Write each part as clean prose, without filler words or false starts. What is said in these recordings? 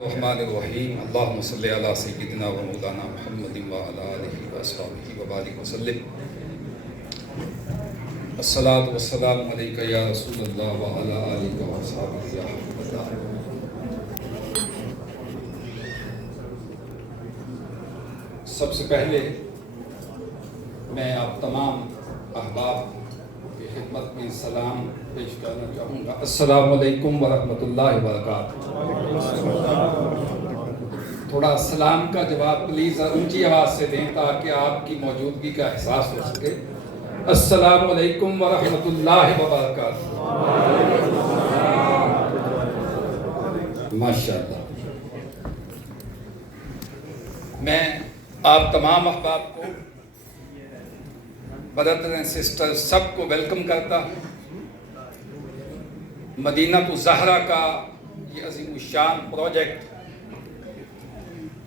الرحمن الرحیم اللہم صلی علی سیدنا و مولانا محمد و علی آلہ و اصحابہ و بارک وسلم۔ الصلاۃ والسلام علیک یا رسول اللہ و علی آلہ و اصحابہ یا حبیب اللہ۔ سب سے پہلے میں آپ تمام احباب کی خدمت میں سلام پیش کرنا چاہوں گا۔ السلام علیکم ورحمۃ اللہ وبرکاتہ۔ تھوڑا سلام کا جواب پلیز اونچی آواز سے دیں تاکہ آپ کی موجودگی کا احساس ہو سکے۔ السلام علیکم ورحمۃ اللہ وبرکاتہ۔ ماشاءاللہ۔ میں آپ تمام احباب کو، برادر اینڈ سسٹر سب کو ویلکم کرتا ہوں۔ مدینہ الزہرا کا یہ عظیم الشان پروجیکٹ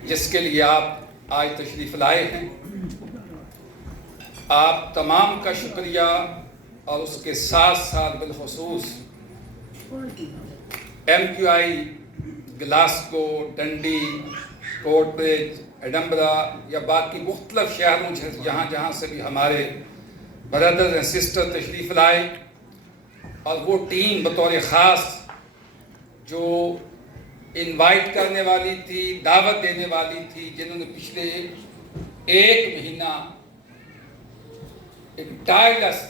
جس کے لیے آپ آج تشریف لائے ہیں، آپ تمام کا شکریہ، اور اس کے ساتھ ساتھ بالخصوص MQI Glasgow, Dundee, Coatbridge, Edinburgh یا باقی مختلف شہروں جہاں جہاں سے بھی ہمارے برادر اینڈ سسٹر تشریف لائے، اور وہ ٹیم بطور خاص جو انوائٹ کرنے والی تھی، دعوت دینے والی تھی، جنہوں نے پچھلے ایک مہینہ ایک ٹائرلیس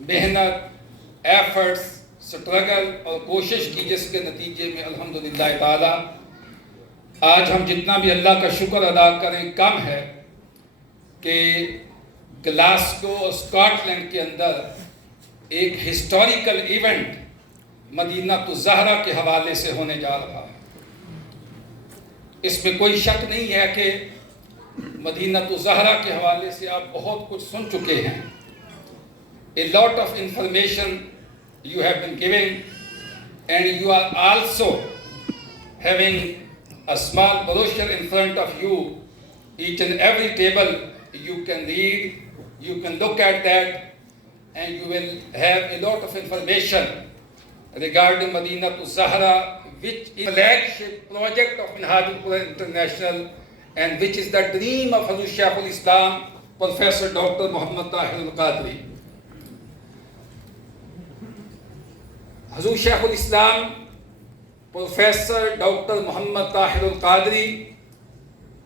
محنت، ایفرٹس، سٹرگل اور کوشش کی، جس کے نتیجے میں الحمدللہ تعالی آج ہم جتنا بھی اللہ کا شکر ادا کریں کم ہے کہ گلاسگو اور اسکاٹ لینڈ کے اندر ایک ہسٹوریکل ایونٹ مدینہ الزہرا کے حوالے سے ہونے جا رہا ہے۔ اس میں کوئی شک نہیں ہے کہ مدینہ الزہرا کے حوالے سے آپ بہت کچھ سن چکے ہیں۔ A lot of information you have been giving, and you are also having a small brochure in front of you. Each and every table you can read, you can look at that, and you will have a lot of information regarding Madinah al-Zahra, which is a flagship project of Minhaj al-Quran International, and which is the dream of Hazrat Shaykh al-Islam, Professor Dr. Muhammad Tahir al-Qadri. Hazrat Shaykh al-Islam, Professor Dr. Muhammad Tahir al-Qadri،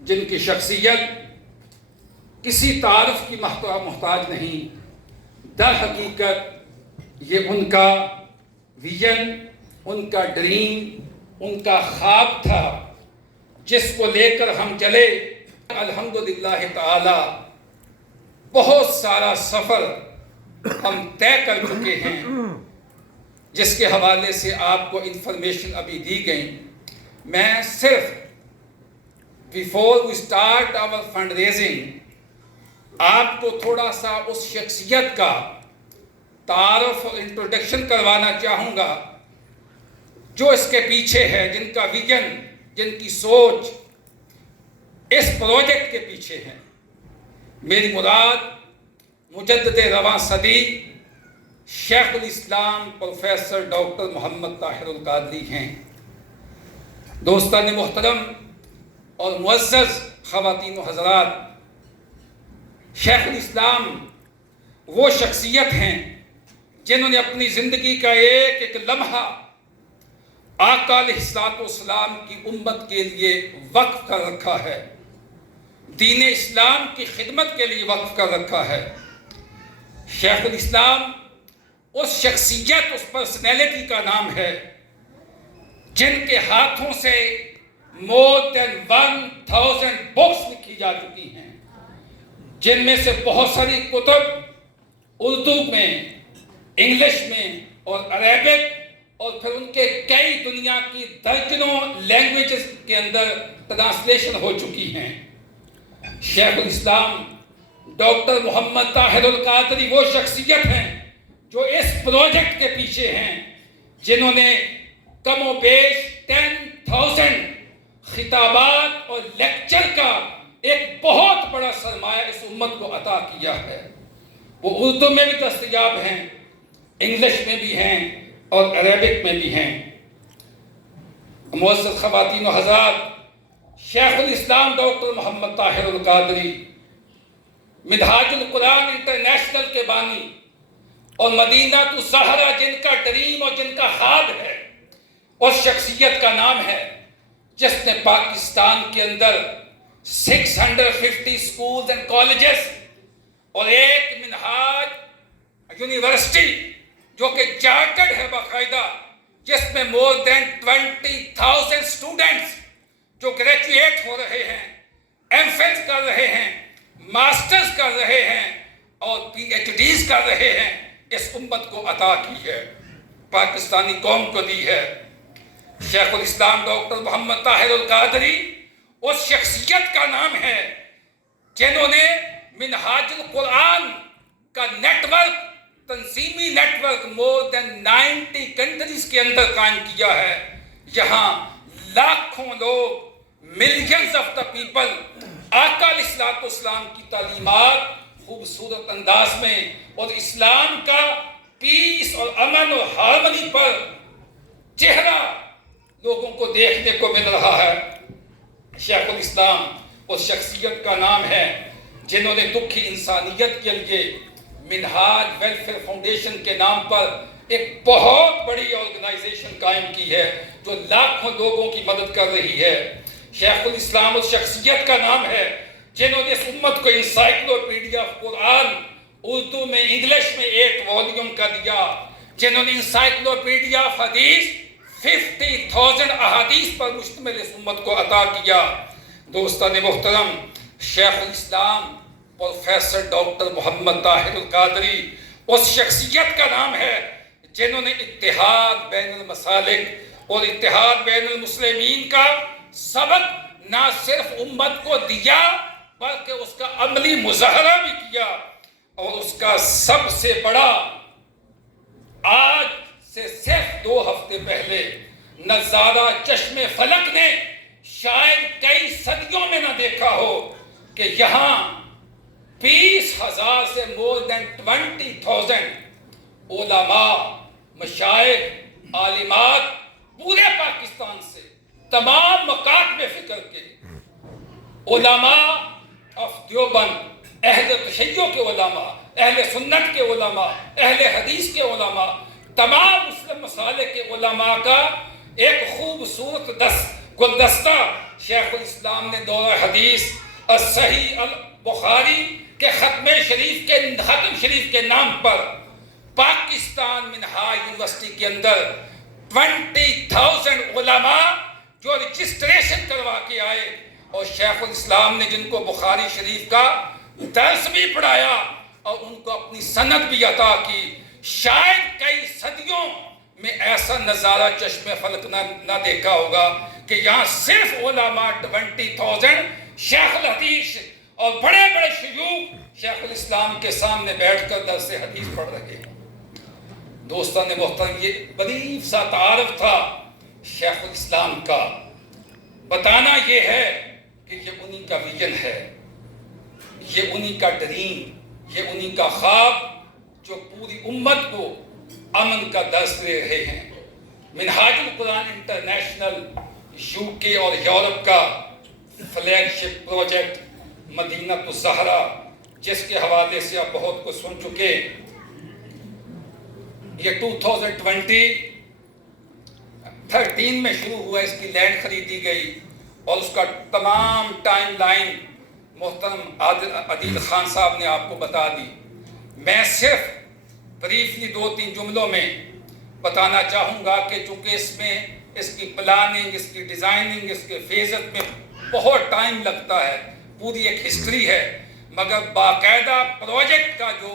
جن کی شخصیت کسی تعارف کی محتاج نہیں، در حقیقت یہ ان کا ویژن، ان کا ڈریم، ان کا خواب تھا جس کو لے کر ہم چلے۔ الحمدللہ تعالی بہت سارا سفر ہم طے کر چکے ہیں، جس کے حوالے سے آپ کو انفارمیشن ابھی دی گئی۔ میں صرف before we start our fundraising آپ کو تھوڑا سا اس شخصیت کا تعارف اور انٹروڈکشن کروانا چاہوں گا جو اس کے پیچھے ہے، جن کا ویژن، جن کی سوچ اس پروجیکٹ کے پیچھے ہے۔ میری مراد مجدد رواں صدی شیخ الاسلام پروفیسر ڈاکٹر محمد طاہر القادری ہیں۔ دوستان محترم اور معزز خواتین و حضرات، شیخ الاسلام وہ شخصیت ہیں جنہوں نے اپنی زندگی کا ایک ایک لمحہ آقا علیہ الصلوۃ والسلام کی امت کے لیے وقف کر رکھا ہے، دین اسلام کی خدمت کے لیے وقف کر رکھا ہے۔ شیخ الاسلام اس شخصیت، اس پرسنالٹی کا نام ہے جن کے ہاتھوں سے more than 1000 بکس لکھی جا چکی ہیں، جن میں سے بہت ساری کتب اردو میں، انگلش میں اور عربک، اور پھر ان کے کئی دنیا کی درجنوں لینگویجز کے اندر ٹرانسلیشن ہو چکی ہیں۔ شیخ الاسلام ڈاکٹر محمد طاہر القادری وہ شخصیت ہیں جو اس پروجیکٹ کے پیچھے ہیں، جنہوں نے کم و بیش 10,000 خطابات اور لیکچر کا ایک بہت بڑا سرمایہ اس امت کو عطا کیا ہے۔ وہ اردو میں بھی دستیاب ہیں، انگلش میں بھی ہیں اور عربک میں بھی ہیں۔ معزز خواتین و حضرات، شیخ الاسلام ڈاکٹر محمد طاہر القادری منہاج القرآن انٹرنیشنل کے بانی اور مدینہ الزہرا جن کا ڈریم اور جن کا خواب ہے، اس شخصیت کا نام ہے جس نے پاکستان کے اندر 650 سکولز اینڈ کالجز اور ایک منہاج یونیورسٹی جو کہ چارٹرڈ ہے باقاعدہ، جس میں مور دین 20,000 اسٹوڈنٹس جو گریجویٹ ہو رہے ہیں، ایم فل کر رہے ہیں، ماسٹرز کر رہے ہیں اور پی ایچ ڈیز کر رہے ہیں، اس امت کو عطا کی ہے، پاکستانی قوم کو دی ہے۔ شیخ الاسلام ڈاکٹر محمد طاہر القادری اس شخصیت کا نام ہے جنہوں نے منہاج القرآن کا نیٹ ورک، تنظیمی نیٹ ورک مور دین 90 کنٹریز کے اندر قائم کیا ہے۔ یہاں لاکھوں لوگ، ملینز آف دا پیپل آقا علیہ الصلوۃ والسلام کی تعلیمات خوبصورت انداز میں اور اسلام کا پیس اور امن اور ہارمنی پر چہرہ لوگوں کو دیکھنے کو مل رہا ہے۔ شیخ الاسلام اس شخصیت کا نام ہے جنہوں نے دکھی انسانیت کے لیے منہاج ویلفیئر فاؤنڈیشن کے نام پر ایک بہت بڑی آرگنائزیشن قائم کی ہے جو لاکھوں لوگوں کی مدد کر رہی ہے۔ شیخ الاسلام اس شخصیت کا نام ہے جنہوں نے اس امت کو انسائکلوپیڈیا آف قرآن اردو میں، انگلش میں 8 والیوم کا دیا، جنہوں نے انسائکلوپیڈیا آف حدیث 50,000 احادیث پر مشتمل اس امت کو عطا کیا۔ دوستان محترم، شیخ الاسلام پروفیسر ڈاکٹر محمد طاہر القادری اس شخصیت کا نام ہے جنہوں نے اتحاد بین المسالک اور اتحاد بین المسلمین کا سبق نہ صرف امت کو دیا بلکہ اس کا عملی مظاہرہ بھی کیا، اور اس کا سب سے بڑا آج سے صرف 2 ہفتے پہلے نظارہ چشم فلک نے شاید کئی صدیوں میں نہ دیکھا ہو کہ یہاں 20,000 سے مور دین 20,000 علماء، مشائخ، عالمات پورے پاکستان سے، تمام مکاتب فکر کے علماء آف دیوبند، اہل تشیع کے علماء، اہل سنت کے علماء، اہل حدیث کے علماء، تمام مسلم مسالک کے علماء کا ایک خوبصورت گلدستہ شیخ الاسلام نے دورہ حدیث الصحیح البخاری کے ختم شریف کے نام پر پاکستان منہاج یونیورسٹی کے اندر 20,000 علماء جو رجسٹریشن کروا کے آئے، اور شیخ الاسلام نے جن کو بخاری شریف کا درس بھی پڑھایا اور ان کو اپنی سند بھی عطا کی۔ شاید کئی صدیوں میں ایسا نظارہ چشم فلک نہ دیکھا ہوگا کہ یہاں صرف علماء 20,000 شیخ الحدیث اور بڑے بڑے شیوخ شیخ الاسلام کے سامنے بیٹھ کر درس حدیث پڑھ رہے ہیں۔ دوستان محترم، یہ بریف سا تعارف تھا شیخ الاسلام کا۔ بتانا یہ ہے کہ یہ انہی کا ویژن ہے، یہ انہی کا ڈریم، یہ انہی کا خواب جو پوری امت کو امن کا درس دے رہے ہیں۔ منہاج القرآن انٹرنیشنل UK اور یورپ کا فلیگ شپ پروجیکٹ مدینہ الزہرا، جس کے حوالے سے آپ بہت کچھ سن چکے، یہ 2013 میں شروع ہوا، اس کی لینڈ خریدی گئی اور اس کا تمام ٹائم لائن محترم عادل خان صاحب نے آپ کو بتا دی۔ میں صرف بریفلی 2-3 جملوں میں بتانا چاہوں گا کہ چونکہ اس میں اس کی پلاننگ، اس کی ڈیزائننگ، اس کے فیزت میں بہت ٹائم لگتا ہے، پوری ایک ہسٹری ہے، مگر باقاعدہ پروجیکٹ کا جو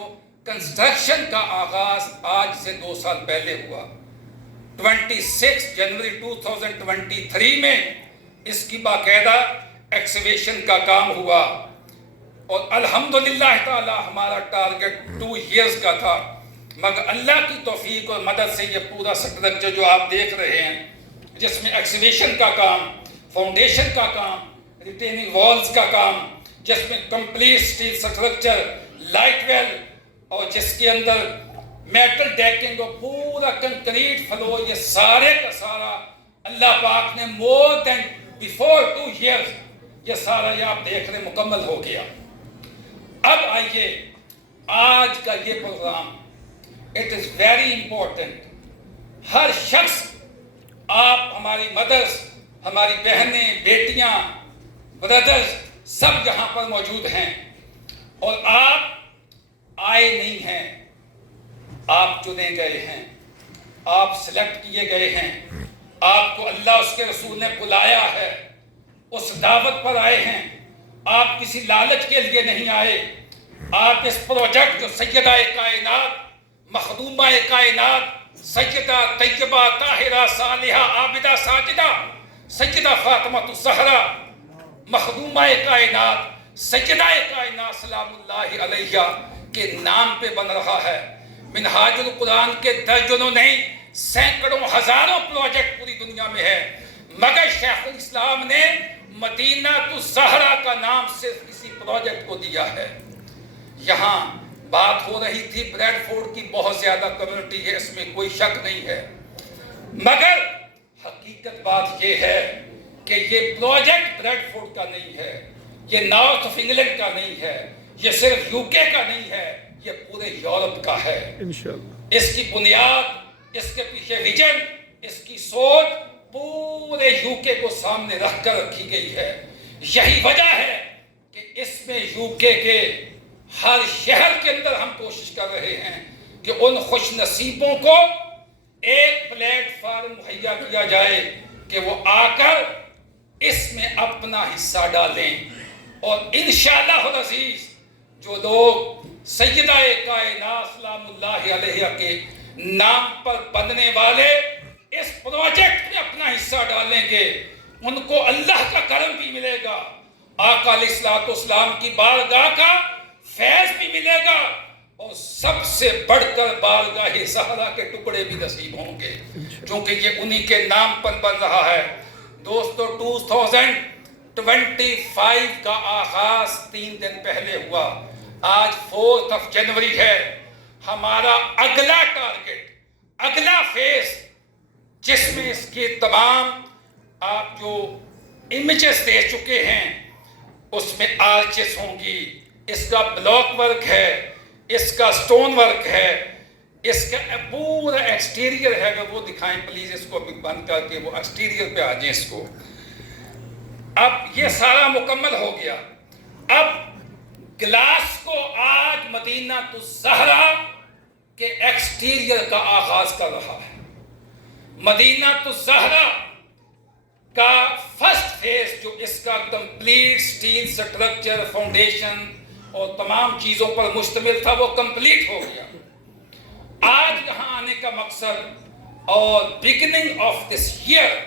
کنسٹرکشن کا آغاز آج سے 2 سال پہلے ہوا۔ 26 جنوری 2023 میں اس کی باقاعدہ ایکسیویشن کا کام ہوا، اور الحمدللہ تعالی ہمارا ٹارگٹ 2 ایئرز کا تھا، مگر اللہ کی توفیق اور مدد سے یہ پورا سٹرکچر جو آپ دیکھ رہے ہیں، جس میں ایکسیویشن کا کام، فاؤنڈیشن کا کام، ریٹیننگ والز کا کام، جس میں complete steel structure, light well, اور جس کے اندر میٹل ڈیکنگ اور پورا کنکریٹ فلور، یہ سارے کا سارا اللہ پاک نے more than before 2 years یہ سارا یہ آپ دیکھ رہے مکمل ہو گیا. اب آئیے آج کا یہ programme it is very important. ہر شخص، آپ ہماری مدرس، ہماری بہنیں، بیٹیاں، بردرز سب یہاں پر موجود ہیں، اور آپ آئے نہیں ہیں، آپ چنے گئے ہیں، آپ سلیکٹ کیے گئے ہیں، آپ کو اللہ اس کے رسول نے بلایا ہے، اس دعوت پر آئے ہیں. آپ کسی لالچ کے لیے نہیں آئے. آپ اس پروجیکٹ جو سیدہ کائنات، مخدومہ کائنات، سیدہ طیبہ طاہرہ صالحہ عابدہ ساجدہ سیدہ فاطمہ الزہرا مخدومہ کائنات سیدہ کائنات سلام اللہ علیہ کے نام پہ بن رہا ہے. منہاج القرآن کے درجنوں نہیں، سینکڑوں ہزاروں پروجیکٹ پوری دنیا میں ہے، مگر شیخ الاسلام نے مدینہ الزہرا کا نام صرف اسی پروجیکٹ کو دیا ہے. یہاں بات ہو رہی تھی بریڈ فورڈ کی، بہت زیادہ کمیونٹی ہے، اس میں کوئی شک نہیں ہے، مگر حقیقت بات یہ ہے کہ یہ پروجیکٹ بریڈ فورڈ کا نہیں ہے، یہ نارتھ آف انگلینڈ کا نہیں ہے، یہ صرف UK کا نہیں ہے، یہ پورے یورپ کا ہے. انشاءاللہ اس کی بنیاد، اس کے پیچھے ویژن، اس کی سوچ پورے UK کو سامنے رکھ کر رکھی گئی ہے. یہی وجہ ہے کہ اس میں UK کے ہر شہر کے اندر ہم کوشش کر رہے ہیں کہ ان خوش نصیبوں کو ایک پلیٹ فارم مہیا کیا جائے کہ وہ آ کر اس میں اپنا حصہ ڈالیں، اور انشاءاللہ العزیز جو لوگ سیدہ کائنات سلام اللہ علیہ کے نام پر بننے والے اس پروجیکٹ میں اپنا حصہ ڈالیں گے، ان کو اللہ کا کرم بھی ملے گا، آقا علیہ الصلوۃ والسلام کی بارگاہ کا فیض بھی ملے گا، اور سب سے بڑھ کر بارگاہ زہرا کے ٹکڑے بھی نصیب ہوں گے، کیونکہ یہ انہی کے نام پر بن رہا ہے. دوستو 2025 کا آغاز 3 دن پہلے ہوا، آج 4 جنوری ہے. ہمارا اگلا ٹارگٹ، اگلا فیز، جس میں اس کے تمام آپ جو امیجز دے چکے ہیں، اس میں آرچز ہوں گی، اس کا بلاک ورک ہے، اس کا سٹون ورک ہے، اس کا پورا ایکسٹیریئر ہے. اگر وہ دکھائیں پلیز، اس کو بند کر کے وہ ایکسٹیریئر پہ آ جائیں. اس کو اب یہ سارا مکمل ہو گیا. اب گلاس کو آج مدینہ الزہرا کے ایکسٹیریئر کا آغاز کر رہا ہے. مدینہ الزہرا کا فرسٹ فیز جو اس کا کمپلیٹ سٹیل سٹرکچر، فاؤنڈیشن اور تمام چیزوں پر مشتمل تھا، وہ کمپلیٹ ہو گیا. آج یہاں آنے کا مقصد اور بگننگ آف دس ایئر،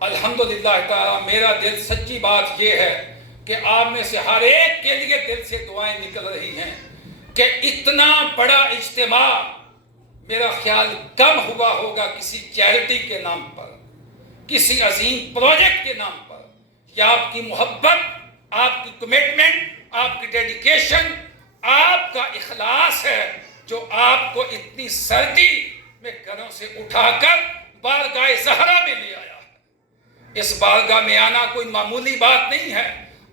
الحمدللہ تعالیٰ میرا دل سچی بات یہ ہے کہ آپ میں سے ہر ایک کے لیے دل سے دعائیں نکل رہی ہیں کہ اتنا بڑا اجتماع میرا خیال کم ہوا ہوگا کسی چیریٹی کے نام پر، کسی عظیم پروجیکٹ کے نام پر. یہ آپ کی محبت، آپ کی کمٹمنٹ، آپ کی ڈیڈیکیشن، آپ کا اخلاص ہے جو آپ کو اتنی سردی میں گھروں سے اٹھا کر بارگاہ زہرا میں لے آیا. اس بارگاہ میں آنا کوئی معمولی بات نہیں ہے.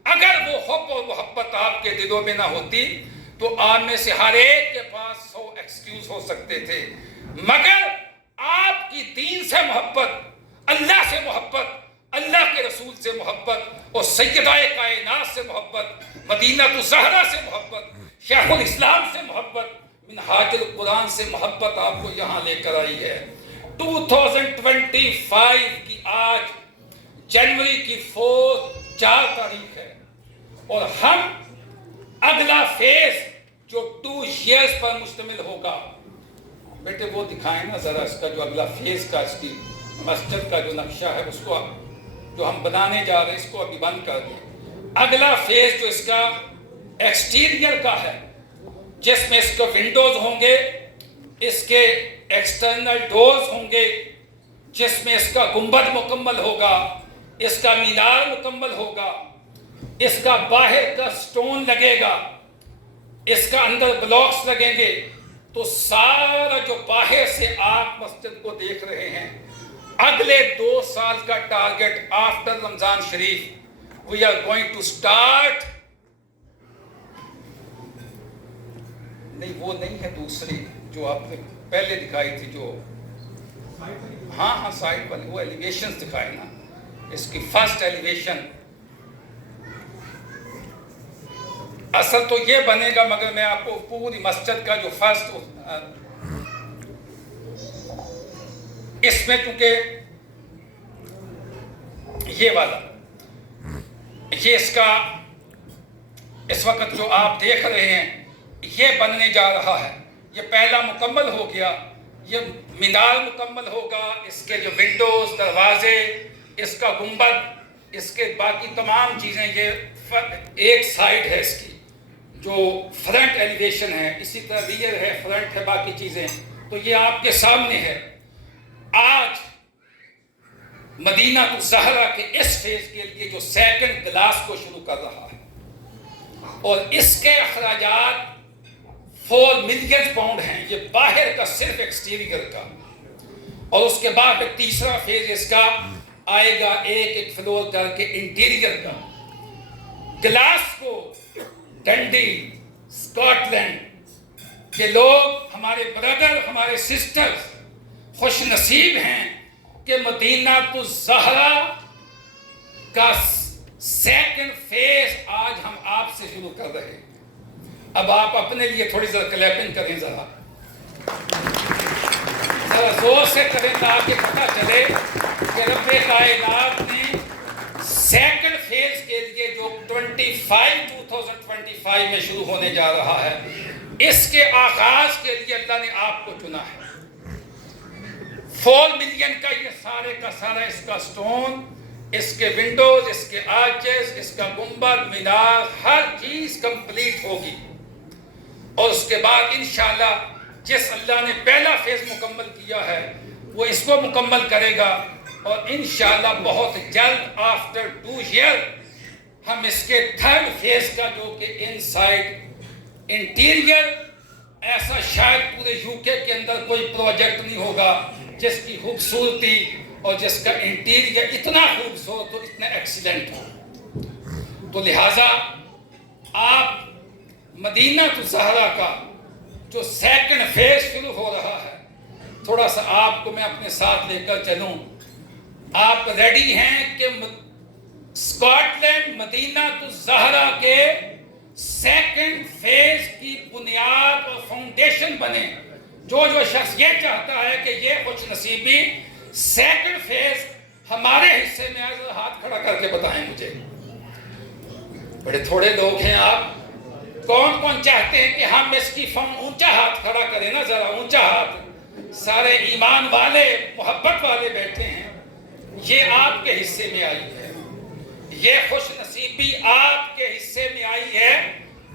اگر وہ حب اور محبت آپ کے دلوں میں نہ ہوتی تو آپ میں سے ہر ایک کے پاس 100 ایکسکیوز ہو سکتے تھے، مگر آپ کی دین سے محبت، اللہ سے محبت، اللہ کے رسول سے محبت اور سیدہ کائنات سے محبت، مدینہ الزہرا سے محبت، شیخ الاسلام سے محبت، منہاج القرآن سے محبت آپ کو یہاں لے کر آئی ہے. 2025 کی آج جنوری کی 4 تاریخ ہے، اور ہم اگلا فیز جو 2 ایئرز پر مشتمل ہوگا. بیٹے وہ دکھائیں نا ذرا اس کا جو اگلا فیز کا، اس کی مسجد کا جو نقشہ ہے، اس کو جو ہم بنانے جا رہے ہیں اس کو ابھی بند کر دیں. اگلا فیز جو اس کا ایکسٹیریئر کا ہے، جس میں اس کے ونڈوز ہوں گے، اس کے ایکسٹرنل ڈورز ہوں گے، جس میں اس کا گنبد مکمل ہوگا، اس کا مینار مکمل ہوگا، اس کا باہر کا سٹون لگے گا، اس کا اندر بلاکس لگیں گے. تو سارا جو باہر سے آپ مسجد کو دیکھ رہے ہیں، اگلے 2 سال کا ٹارگٹ آفٹر رمضان شریف we are going to start. نہیں وہ نہیں ہے، دوسری جو آپ نے پہلے دکھائی تھی، جو ہاں سائڈ والی، وہ ایلیویشنز دکھائے نا. اس کی فرسٹ ایلیویشن اصل تو یہ بنے گا، مگر میں آپ کو پوری مسجد کا جو فرسٹ اس میں، چونکہ یہ والا، یہ اس کا اس وقت جو آپ دیکھ رہے ہیں یہ بننے جا رہا ہے. یہ پہلا مکمل ہو گیا، یہ مینار مکمل ہوگا، اس کے جو ونڈوز، دروازے، اس کا گنبد، اس کے باقی تمام چیزیں. یہ ایک سائڈ ہے اس کی جو فرنٹ ایلیویشن ہے، اسی طرح ریئر ہے، فرنٹ ہے، باقی چیزیں. تو یہ آپ کے سامنے ہے. آج مدینہ الزہرا کے اس فیز کے لیے جو سیکنڈ گلاس کو شروع کر رہا ہے، اور اس کے اخراجات 4 ملین پاؤنڈ ہیں. یہ باہر کا صرف ایکسٹیریئر کا، اور اس کے بعد تیسرا فیز اس کا آئے گا ایک فلور کر کے انٹیریئر کا. گلاس کو ڈنڈی، اسکاٹ لینڈ کے لوگ، ہمارے بردر، ہمارے سسٹرز خوش نصیب ہیں کہ مدینہ الزہرا کا سیکنڈ فیز آج ہم آپ سے شروع کر رہے ہیں. اب آپ اپنے لیے تھوڑی ذرا کلیپنگ کریں، ذرا زور سے کریں تاکہ پتہ چلے کہ رب کائنات نے سیکنڈ فیز کے لیے جو 2025 میں شروع ہونے جا رہا ہے، اس کے آغاز کے لیے اللہ نے آپ کو چنا ہے. 4 ملین کا یہ سارے کا سارا اس کا سٹون، اس کے ونڈوز، اس کے آرچز، اس کا گنبد، مینار، ہر چیز کمپلیٹ ہوگی. اور اس کے بعد انشاءاللہ جس اللہ نے پہلا فیز مکمل کیا ہے وہ اس کو مکمل کرے گا. اور انشاءاللہ بہت جلد آفٹر 2 ایئر ہم اس کے تھرڈ فیز کا، جو کہ ان سائڈ انٹیریئر، ایسا شاید پورے UK کے اندر کوئی پروجیکٹ نہیں ہوگا جس کی خوبصورتی اور جس کا انٹیریئر اتنا خوبصورت اور اتنا ایکسیلنٹ ہو. تو لہٰذا آپ مدینہ الزہرا کا جو سیکنڈ فیز شروع ہو رہا ہے، تھوڑا سا آپ کو میں اپنے ساتھ لے کر چلوں. آپ ریڈی ہیں کہ اسکاٹ لینڈ مدینہ الزہرا کے سیکنڈ فیز کی بنیاد اور فاؤنڈیشن بنے؟ جو شخص یہ چاہتا ہے کہ یہ خوش نصیبی سیکنڈ فیز ہمارے حصے میں آئے، ذرا ہاتھ کھڑا کر کے بتائیں مجھے. بڑے تھوڑے لوگ ہیں آپ. کون کون چاہتے ہیں کہ ہم اس کی اونچا ہاتھ کھڑا کریں نا، ذرا اونچا ہاتھ. سارے ایمان والے، محبت والے بیٹھے ہیں. یہ آپ کے حصے میں آئی ہے، یہ خوش نصیبی آپ کے حصے میں آئی ہے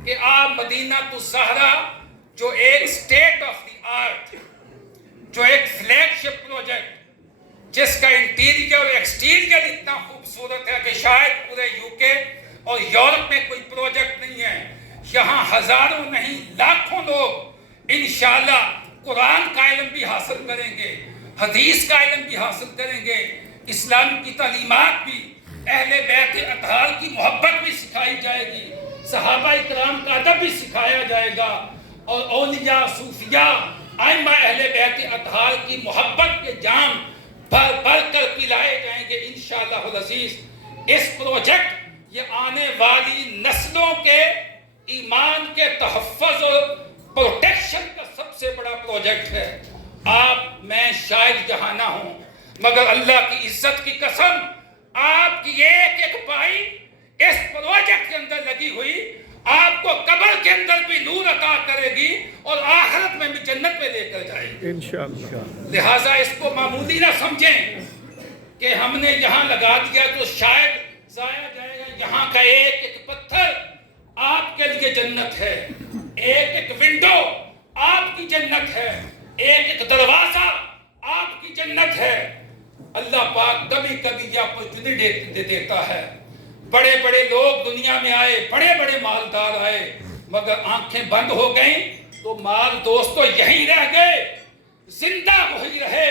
کہ آپ مدینہ الزہرا جو ایک اسٹیٹ آف دی آرٹ، جو ایک فلیگ شپ پروجیکٹ، جس کا انٹیریئر اور ایکسٹیریئر اتنا خوبصورت ہے کہ شاید پورے UK اور یورپ میں کوئی پروجیکٹ نہیں ہے. یہاں ہزاروں نہیں لاکھوں لوگ انشاءاللہ قرآن کا علم بھی حاصل کریں گے، حدیث کا علم بھی حاصل کریں گے، اسلام کی تعلیمات بھی، اہل بیت اطہار کی محبت بھی سکھائی جائے گی، صحابہ اکرام کا ادب بھی سکھایا جائے گا، اور اولیاء، صوفیاء، ائمہ اہل بیت اطہار کی محبت کے جام بھر بھر کر پلائے جائیں گے انشاءاللہ العزیز. اس پروجیکٹ یہ آنے والی نسلوں کے ایمان کے تحفظ اور پروٹیکشن کا سب سے بڑا پروجیکٹ ہے. آپ، میں شاید یہاں نہ ہوں، مگر اللہ کی عزت کی قسم آپ کی ایک ایک پائی اس پروجیکٹ کے اندر لگی ہوئی آپ کو قبر کے اندر بھی نور عطا کرے گی اور آخرت میں بھی جنت میں لے کر جائے گی انشاءاللہ. لہٰذا اس کو معمولی نہ سمجھیں کہ ہم نے یہاں لگا دیا تو شاید ضائع جائے گا. یہاں کا ایک ایک پتھر آپ کے لیے جنت ہے، ایک ایک ونڈو آپ کی جنت ہے، ایک ایک دروازہ آپ کی جنت ہے. اللہ پاک کبھی کبھی یہ اپورچونٹی دے دیتا ہے. بڑے بڑے لوگ دنیا میں آئے، بڑے بڑے مالدار آئے، مگر آنکھیں بند ہو گئیں تو مال دوستو یہیں رہ گئے. زندہ وہی رہے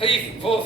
3, 4,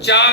4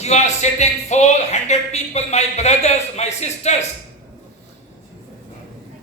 You are sitting 400 people, my brothers, my sisters.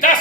10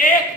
1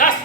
10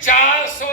400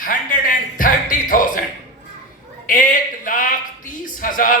130,000 1,30,000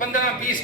15-20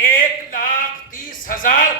1,30,000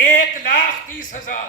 1,30,000।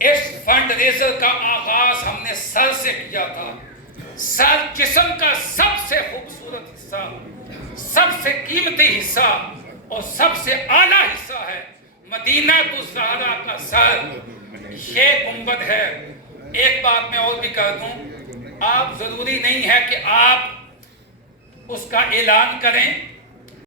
Us fund razor کا آغاز ہم نے سر سے کیا تھا. سر جسم کا سب سے خوبصورت حصہ، سب سے قیمتی حصہ اور سب سے اعلیٰ حصہ ہے. مدینہ الزہرا کا سر یہ گنبد ہے. ایک بات میں اور بھی کہہ دوں، آپ ضروری نہیں ہے کہ آپ اس کا اعلان کریں